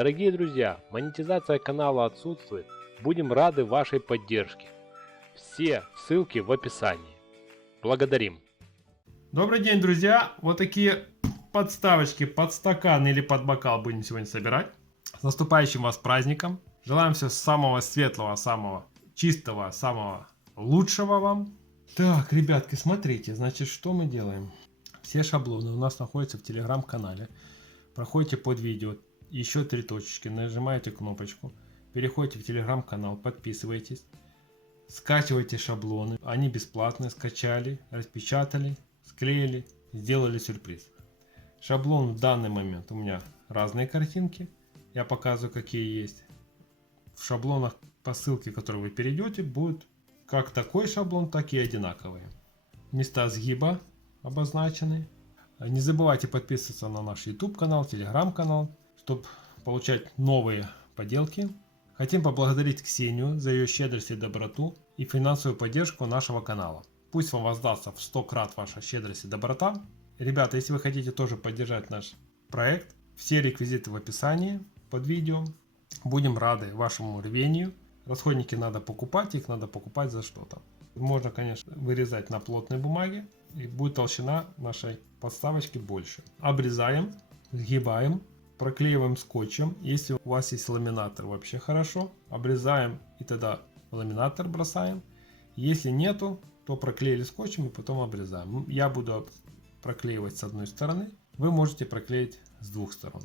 Дорогие друзья, монетизация канала отсутствует. Будем рады вашей поддержке. Все ссылки в описании. Благодарим. Добрый день, друзья! Вот такие подставочки под стакан или под бокал будем сегодня собирать. С наступающим вас праздником! Желаем всего самого светлого, самого чистого, самого лучшего вам. Так, ребятки, смотрите, значит, что мы делаем? Все шаблоны у нас находятся в телеграм-канале. Проходите под видео, еще 3 точечки, нажимаете кнопочку, переходите в телеграм-канал, подписывайтесь, скачивайте шаблоны, они бесплатные, скачали, распечатали, склеили, сделали сюрприз. Шаблон в данный момент у меня разные картинки, я показываю, какие есть. В шаблонах по ссылке, которую вы перейдете, будет как такой шаблон, так и одинаковые. Места сгиба обозначены. Не забывайте подписываться на наш YouTube канал, Telegram канал, чтобы получать новые поделки. Хотим поблагодарить Ксению за ее щедрость и доброту и финансовую поддержку нашего канала. Пусть вам воздастся в 100 крат ваша щедрость и доброта. Ребята, если вы хотите тоже поддержать наш проект, все реквизиты в описании под видео. Будем рады вашему рвению. Расходники надо покупать, их надо покупать за что-то. Можно, конечно, вырезать на плотной бумаге, и будет толщина нашей подставочки больше. Обрезаем, сгибаем, проклеиваем скотчем. Если у вас есть ламинатор, вообще хорошо. Обрезаем и тогда в ламинатор бросаем. Если нету, то проклеили скотчем и потом обрезаем. Я буду проклеивать с одной стороны, вы можете проклеить с двух сторон.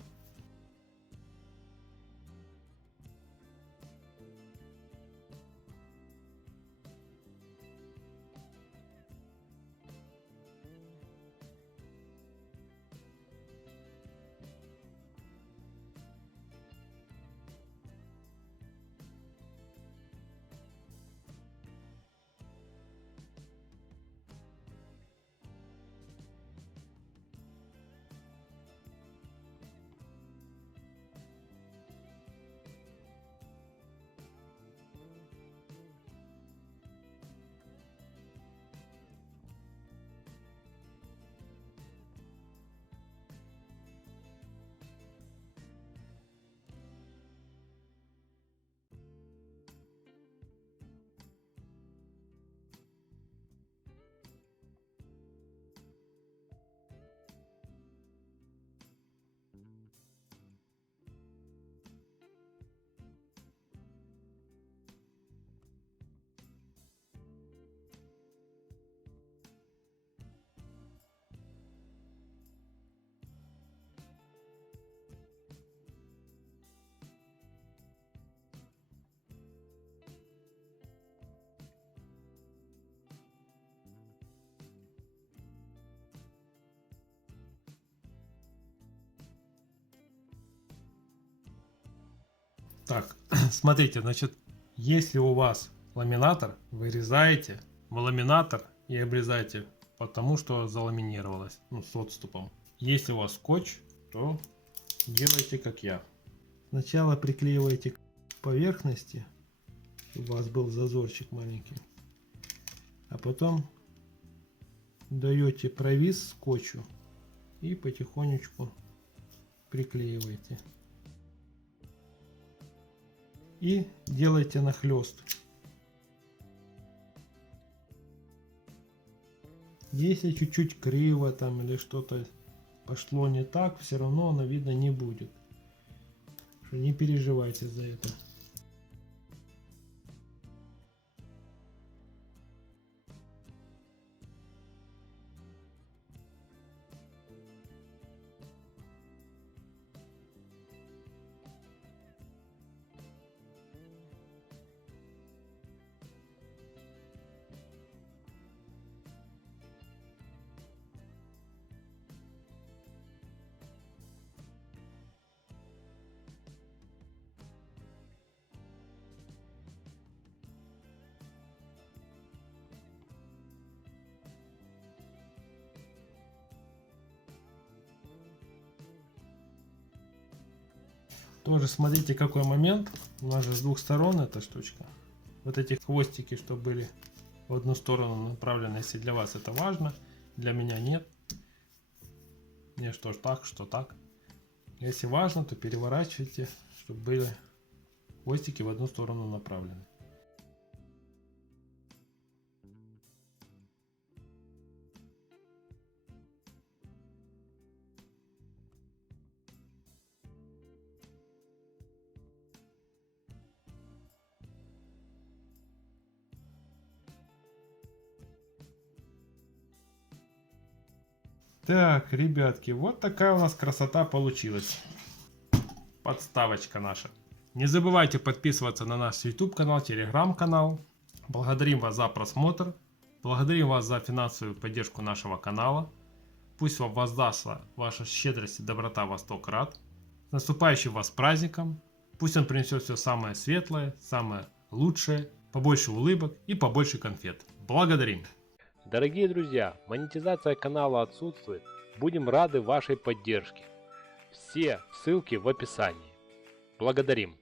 Так, смотрите, значит, если у вас ламинатор, вырезаете в ламинатор и обрезаете, потому что заламинировалось, с отступом. Если у вас скотч, то делайте как я. Сначала приклеиваете к поверхности, чтобы у вас был зазорчик маленький, а потом даете провис скотчу и потихонечку приклеиваете. И делайте нахлест. Если чуть-чуть криво там или что-то пошло не так, все равно оно видно не будет. Не переживайте за это. Тоже смотрите, какой момент. У нас же с двух сторон эта штучка. Вот эти хвостики, что были в одну сторону направлены, если для вас это важно, для меня нет. Мне что так, что так. Если важно, то переворачивайте чтобы были хвостики в одну сторону направлены. Так, ребятки, вот такая у нас красота получилась. Подставочка наша. Не забывайте подписываться на наш YouTube канал, Telegram канал. Благодарим вас за просмотр. Благодарим вас за финансовую поддержку нашего канала. Пусть вам воздастся ваша щедрость и доброта во 100 крат. С наступающим вас праздником. Пусть он принесет все самое светлое, самое лучшее, побольше улыбок и побольше конфет. Благодарим! Дорогие друзья, монетизация канала отсутствует. Будем рады вашей поддержке. Все ссылки в описании. Благодарим.